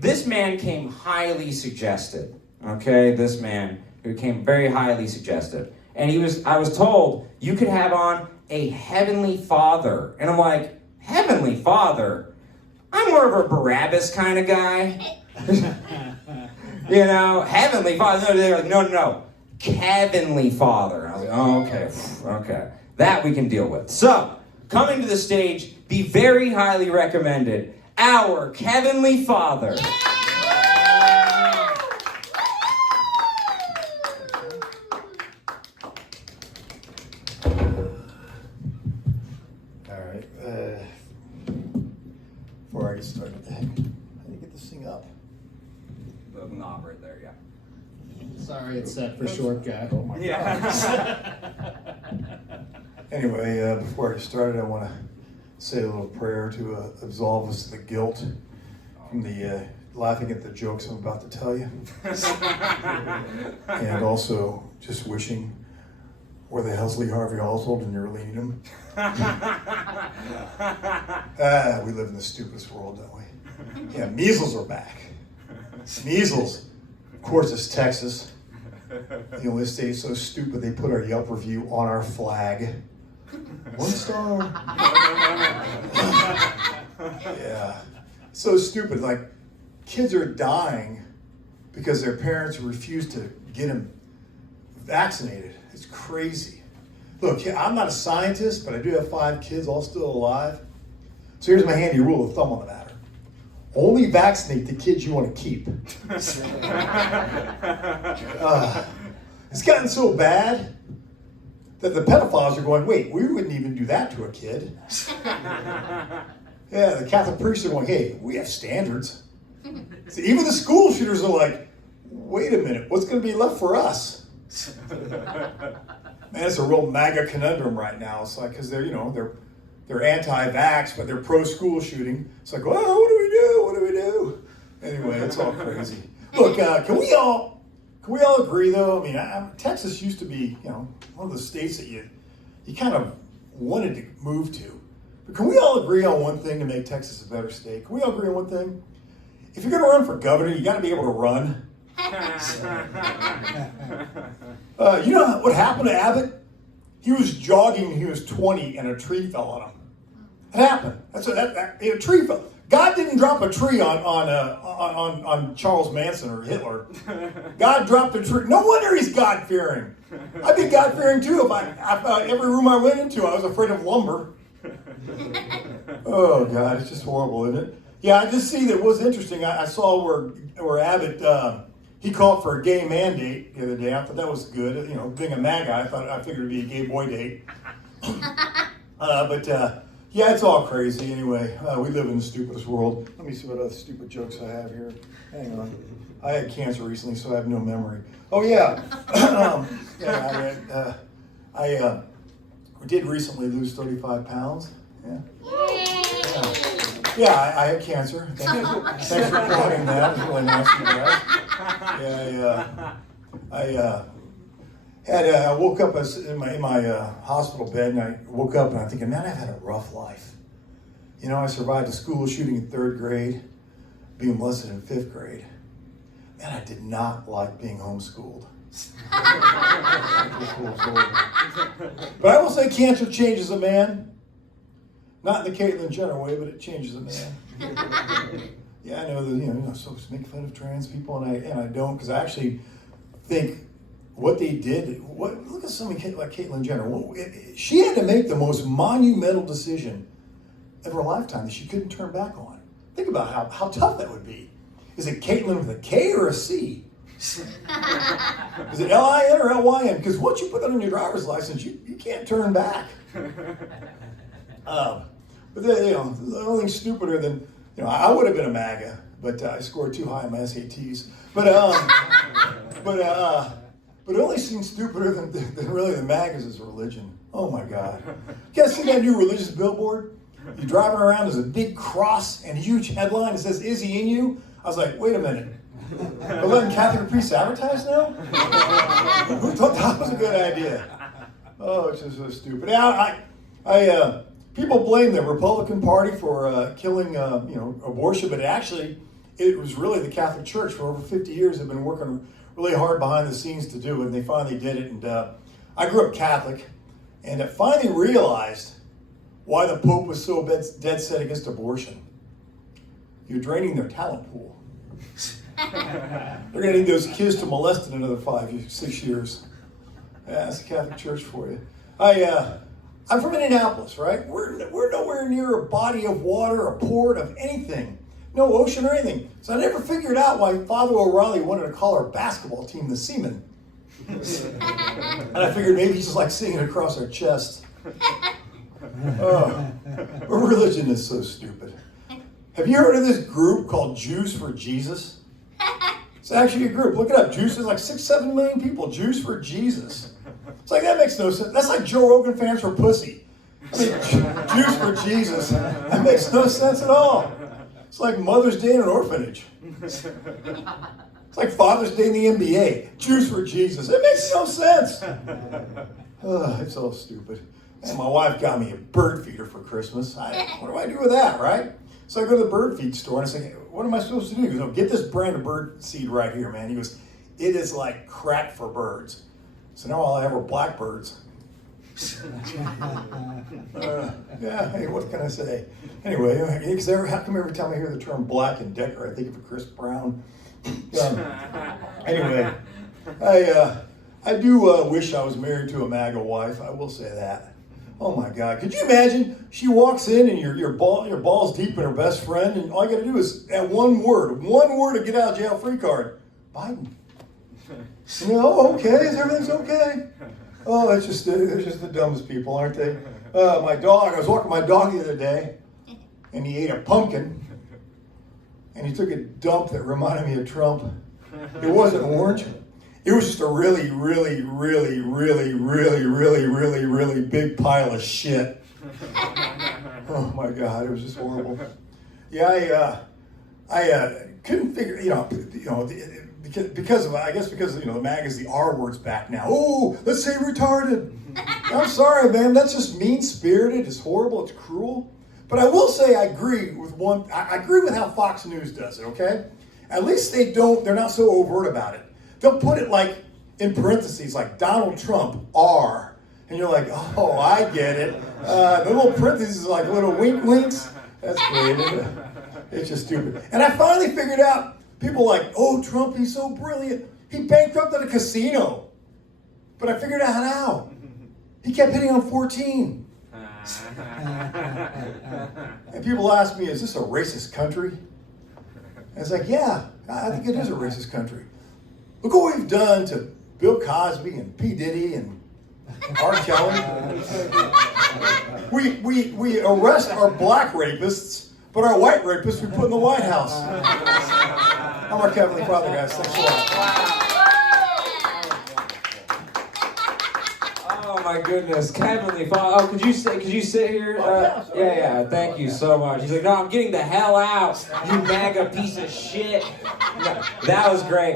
This man came highly suggested. Okay, this man who came very highly suggested, and I was told you could have on a heavenly father, and I'm like, heavenly father? I'm more of a Barabbas kind of guy. Heavenly father. No, they're like, no, heavenly father. I was like, oh, okay, that we can deal with. So, coming to the stage, the very highly recommended, our heavenly father. Yeah! All right. Before I get started, how do you get this thing up? The knob right there, yeah. Sorry, it's set for short guy. Oh my God. Anyway, before I get started, I want to say a little prayer to absolve us of the guilt from the laughing at the jokes I'm about to tell you. And also just wishing, where the hell's Lee Harvey Oswald and you're leading him? We live in the stupidest world, don't we? Yeah, measles are back. Measles. Of course, it's Texas. The only state so stupid they put our Yelp review on our flag. 1 star. Yeah. So stupid. Like, kids are dying because their parents refuse to get them vaccinated. It's crazy. Look, I'm not a scientist, but I do have 5 kids, all still alive. So here's my handy rule of thumb on the matter. Only vaccinate the kids you want to keep. It's gotten so bad that the pedophiles are going, wait, we wouldn't even do that to a kid. Yeah, the Catholic priests are going, hey, we have standards. So even the school shooters are like, wait a minute, what's going to be left for us? Man, it's a real MAGA conundrum right now. It's like, because they're anti-vax, but they're pro-school shooting. It's like, well, what do we do? What do we do? Anyway, it's all crazy. Look, can we all agree, though? I mean, Texas used to be, one of the states that you kind of wanted to move to. But can we all agree on one thing to make Texas a better state? Can we all agree on one thing? If you're going to run for governor, you got to be able to run. You know what happened to Abbott? He was jogging when he was 20 and a tree fell on him. It happened. A tree fell. God didn't drop a tree on Charles Manson or Hitler. God dropped a tree. No wonder he's God-fearing. I'd be God-fearing too if every room I went into, I was afraid of lumber. Oh God, it's just horrible, isn't it? Yeah, I just see that it was interesting. I saw where Abbott he called for a gay mandate the other day. I thought that was good. Being a MAGA, I figured it'd be a gay boy date. Yeah, it's all crazy. Anyway, we live in the stupidest world. Let me see what other stupid jokes I have here. Hang on. I had cancer recently, so I have no memory. Oh yeah, I did recently lose 35 pounds. Yeah, I had cancer. Thanks for quoting that. It was really nice of you guys. I woke up in my hospital bed, and I woke up and I'm thinking, man, I've had a rough life. I survived a school shooting in 3rd grade, being molested in 5th grade. Man, I did not like being homeschooled. But I will say cancer changes a man. Not in the Caitlyn Jenner way, but it changes a man. Yeah, I know that, you're not supposed to make fun of trans people, and I don't, because I actually think what they did, look at somebody like Caitlyn Jenner. She had to make the most monumental decision of her lifetime that she couldn't turn back on. Think about how tough that would be. Is it Caitlyn with a K or a C? Is it L-I-N or L-Y-N? Because once you put that on your driver's license, you can't turn back. But then, the only thing stupider than, I would have been a MAGA, but I scored too high on my SATs. But it only seems stupider than really the MAGAs is religion. Oh my God. You guys see that new religious billboard? You're driving around, there's a big cross and a huge headline that says, "Is he in you?" I was like, wait a minute. They're letting Catholic priests advertise now? Who thought that was a good idea? Oh, it's just so stupid. People blame the Republican Party for killing, abortion, but actually, it was really the Catholic Church for over 50 years have been working really hard behind the scenes to do it, and they finally did it. And I grew up Catholic, and I finally realized why the Pope was so dead set against abortion. You're draining their talent pool. They're going to need those kids to molest in another 6 years. Yeah, that's the Catholic Church for you. I'm from Indianapolis, right? We're nowhere near a body of water, a port of anything. No ocean or anything. So I never figured out why Father O'Reilly wanted to call our basketball team the Seamen. And I figured maybe he just liked seeing it across our chest. Oh, but religion is so stupid. Have you heard of this group called Jews for Jesus? It's actually a group. Look it up. Jews, there's like 6-7 million people. Jews for Jesus. It's like, that makes no sense. That's like Joe Rogan fans for pussy. I mean, Jews for Jesus. That makes no sense at all. It's like Mother's Day in an orphanage. It's like Father's Day in the NBA. Jews for Jesus. It makes no sense. It's all stupid. And my wife got me a bird feeder for Christmas. What do I do with that, right? So I go to the bird feed store and I say, what am I supposed to do? He goes, oh, get this brand of bird seed right here, man. He goes, it is like crack for birds. So now all I have are blackbirds. Yeah, hey, what can I say? Anyway, how come every time I hear the term Black and Decker, I think of a Chris Brown? Anyway, I do wish I was married to a MAGA wife. I will say that. Oh my God! Could you imagine? She walks in and your balls deep in her best friend, and all you got to do is add one word to get out of jail free card. Biden. You know, okay, everything's okay. Oh, they're just the dumbest people, aren't they? I was walking my dog the other day, and he ate a pumpkin, and he took a dump that reminded me of Trump. It wasn't orange. It was just a really, really, really, really, really, really, really, really big pile of shit. Oh my God, it was just horrible. Yeah, I couldn't figure, because of the MAG is the R word's back now. Oh, let's say retarded. I'm sorry, man. That's just mean-spirited. It's horrible. It's cruel. But I will say I agree with how Fox News does it. Okay, at least they're not so overt about it. They'll put it like in parentheses, like Donald Trump R, and you're like, oh, I get it. The little parentheses are like little winks. That's great. It's just stupid. And I finally figured out. People are like, oh, Trump, he's so brilliant. He bankrupted a casino. But I figured out how. He kept hitting on 14. And people ask me, is this a racist country? And it's like, yeah, I think it is a racist country. Look what we've done to Bill Cosby and P. Diddy and R. Kelly. We arrest our black rapists, but our white rapists we put in the White House. I'm our Heavenly Father, guys. Thanks a lot. Oh my goodness, Heavenly Father. Oh, could you sit here? Yeah. Thank you so much. He's like, no, I'm getting the hell out, you MAGA piece of shit. No, that was great.